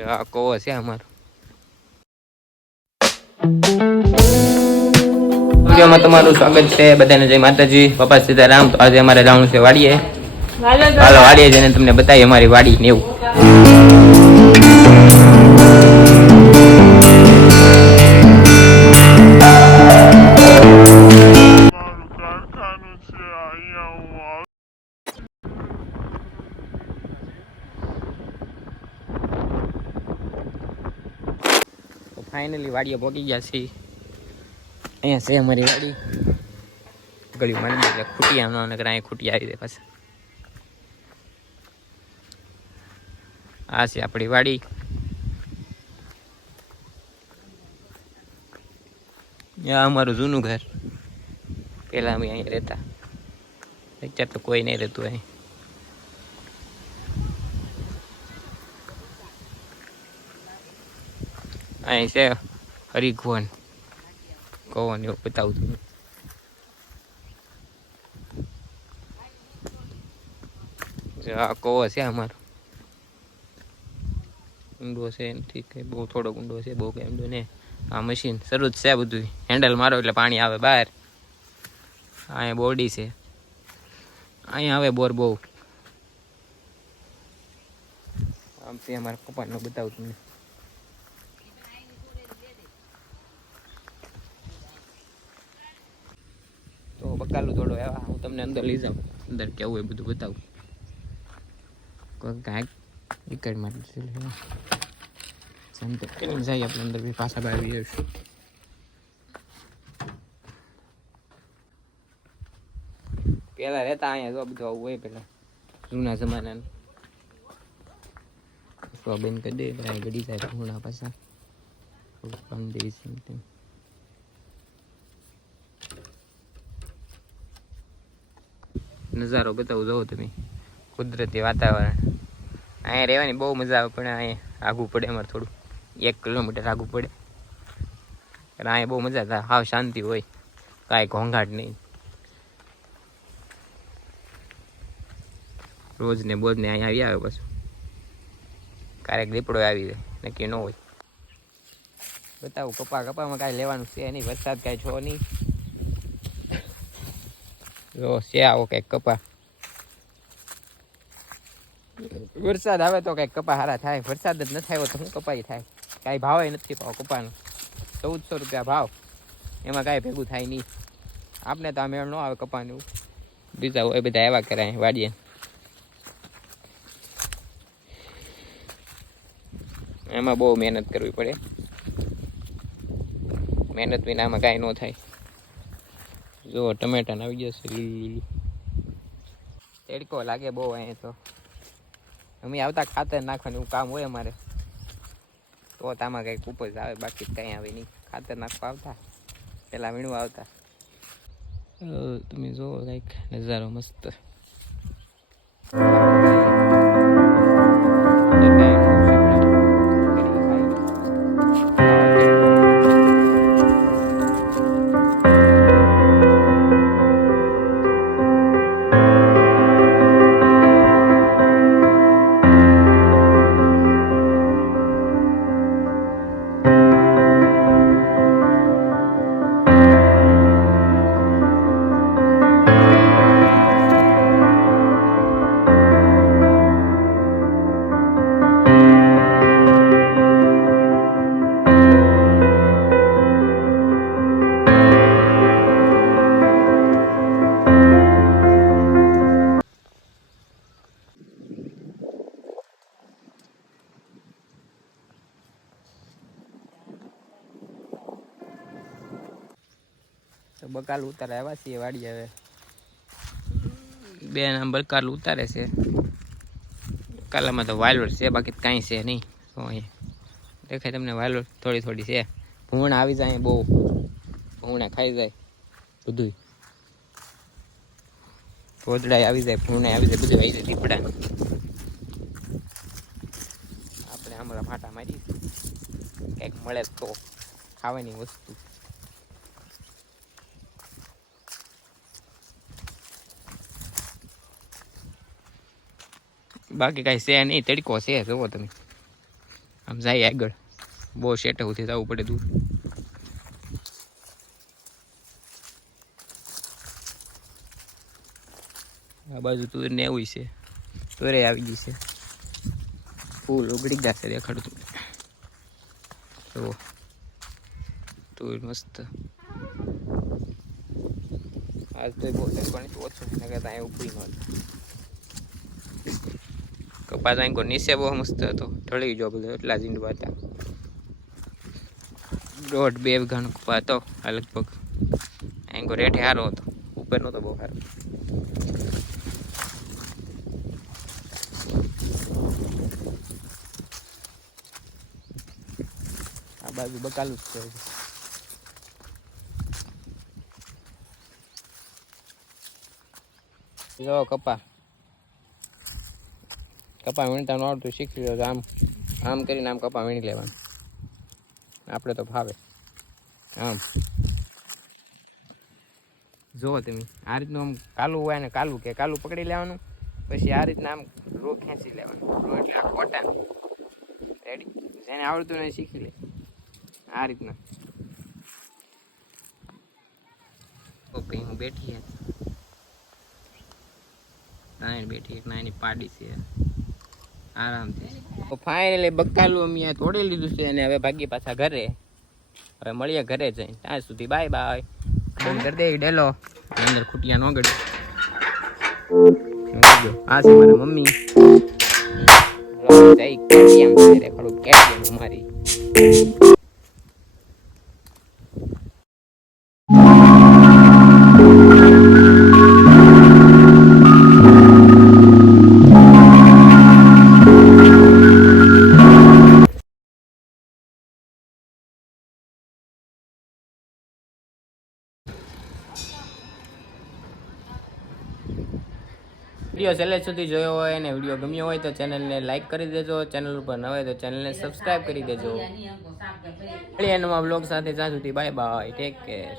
આ કોવો છે અમારો. વિડીયોમાં તમારું સ્વાગત છે. બધાને જય માતાજી. પપ્પા સીતારામ તો આજે અમારે જવાનું છે વાડીએ. હાલો વાડીએ. જઈને તમને બતાવીએ અમારી વાડી ને એવું મારું કારખાનું છે અહીંયા હું આવ- તો ફાઇનલી વાડીએ પહોંચી ગયા છીએ. અહીંયા છે અમારી વાડી. ગળી મારી એટલે ખૂટિયા ન નકર અહીંયા ખૂટી આવી દે પાછા. આ છે આપણી વાડી. આ અમારું જૂનું ઘર. પેલા અમે અહીંયા રહેતા. અત્યારે તો કોઈ નહીં રહેતું અહીં. અહીં છે હરિઘવન. ને એવું બતાવું છું આ કોવો છે અમારો? ઊંડો છે ઠીક છે. બહુ થોડો ઊંડો છે, બહુ કઈ ઊંડો ને આ મશીન શરૂ જ છે બધું હેન્ડલ મારો એટલે પાણી આવે બહાર. અહીંયા બોડી છે. અહીંયા આવે બોર બહુ. આમ છે અમારા પપ્પાનું બતાવું તમને. બકાલું થોડો. એવા હું તમને અંદર લઈ જાઉં. અંદર કેવું એ બધું બતાવું. કોઈ કાંઈક વિકેટ માટે સંતો આપણે અંદર બી પાછા આવી જઈશું. પેલા રહેતા અહીંયા જો બધું આવું હોય પેલા. જૂના જમાનાનું. તો બંધ કરી દે ગડી જાય પૂર્ણા પાછા. પાંચ દિવસ something. નજારો બતાવું જોવો તમે. કુદરતી વાતાવરણ. અહીંયા રહેવાની બહુ મજા આવે, પણ અહીંયા આગું પડે અમારે થોડું. એક કિલોમીટર આગું પડે. પણ અહીંયા બહુ મજા થાય, હાવ શાંતિ હોય. કાંઈ ઘોંઘાટ નહીં. રોજ ને બોજ ને અહીંયા આવી આવે પાછું. ક્યારેક દીપડો આવી જાય, નક્કી ન હોય. બતાવું કપા કપામાં કાંઈ લેવાનું છે નહીં, વરસાદ કાંઈ છો નહીં. જો, છે આવો કંઈક કપા. વરસાદ આવે તો કંઈક કપા સારા થાય. વરસાદ જ ન થાય તો શું કપાઈ થાય? કાંઈ ભાવે નથી પાવ કપાનો. ચૌદસો રૂપિયા ભાવ. એમાં કાંઈ ભેગું થાય નહીં. આપણે તો આ મેળ ન આવે કપાનું. બીજા હોય બધા એવા કરાય વાડીએ. એમાં બહુ મહેનત કરવી પડે. મહેનત વિના આમાં કાંઈ ન થાય. જો, ટમેટા આવી ગયા છે, લીલું. તડકો લાગે બહુ અહીંયા તો. અમે આવતા ખાતર નાખવાનું કામ હોય અમારે. તો તામાં કંઈક ઉપજ આવે, બાકી કંઈ આવે નહીં. ખાતર નાખવા આવતા પેલા વીણવા આવતા. તમે જુઓ, કંઈક નજારો મસ્ત. તો બકાલ ઉતારે. આવ્યા છીએ વાડી હવે. બે નંબર કાલ ઉતારે છે. બકાલામાં તો વાયલોટ છે, બાકી કાંઈ છે નહીં. તો અહીંયા દેખાય તમને વાયલોટ થોડી થોડી છે. ભૂણ આવી જાય બહુ. ભૂણા ખાઈ જાય. બધું પોદડા આવી જાય ભૂણે આવી જાય બધું આવી જાય દીપડા. આપણે હમણાં ફાટા મારી કંઈક મળે તો ખાવાની વસ્તુ. બાકી કાંઈ છે નહીં, તડકો છે, જુઓ તમે. આમ જાય આગળ. બહુ શેટવથી જવું પડે દૂર. આ બાજુ તુર ને એવું છે. તુરે આવી ગઈ છે. ફૂલ ઉગડી ગયા છે દેખાડતું જુઓ. તુર મસ્ત. આજ તો બહુ પાણી ઓછું નગર ત્યાં એવું અહીંયા ઉપડી કપાસ અહીં નીચે બહુ મસ્ત હતો. ઢળી ગયો બધો, એટલા જ ઈંડવા હતા. દોઢ બે ઘણ હતો લગભગ. અહીં રેઠે સારો હતો. ઉપર નહોતો બહુ સારો. આ બાજુ બકાલું જ છે. જો કપા. કપા વીણતાનું આવડતું શીખી લો આમ આમ કરીને આમ કપા વીણી લેવાનું. આપણે તો ફાવે. આમ. જુઓ તમે, આ રીતનું આમ કાલું હોય ને કાલું કે કાલું પકડી લેવાનું, પછી આ રીતના આમ રો ખેંચી લેવાનું. રો એટલે આ કોટા રેડી જેને આવડતું ને શીખી લે. આ રીતના. ઓકે, હું બેઠી હે. બેઠી એક નાની પાડી છે. આરામથી. ફાઇનલી બકાલું અમે તોડી લીધું છે અને હવે ભાગી પાછા ઘરે. હવે મળીએ ઘરે જઈને. ત્યાં સુધી બાય બાય કરી દે ડેલો. અંદર ખૂટિયા નો ગળી આ છે મારા મમ્મી. જઈ કેટીએમ છે ખડું કેટીએમ વીડિયો છેલ્લે સુધી જોયો હોય અને વીડિયો ગમ્યો હોય તો ચેનલને લાઈક કરી દેજો. ચેનલ ઉપર ન હોય તો ચેનલને સબસ્ક્રાઈબ કરી દેજો. નવા બ્લોગ સાથે જ્યાં સુધી બાય બાય ટેક કેર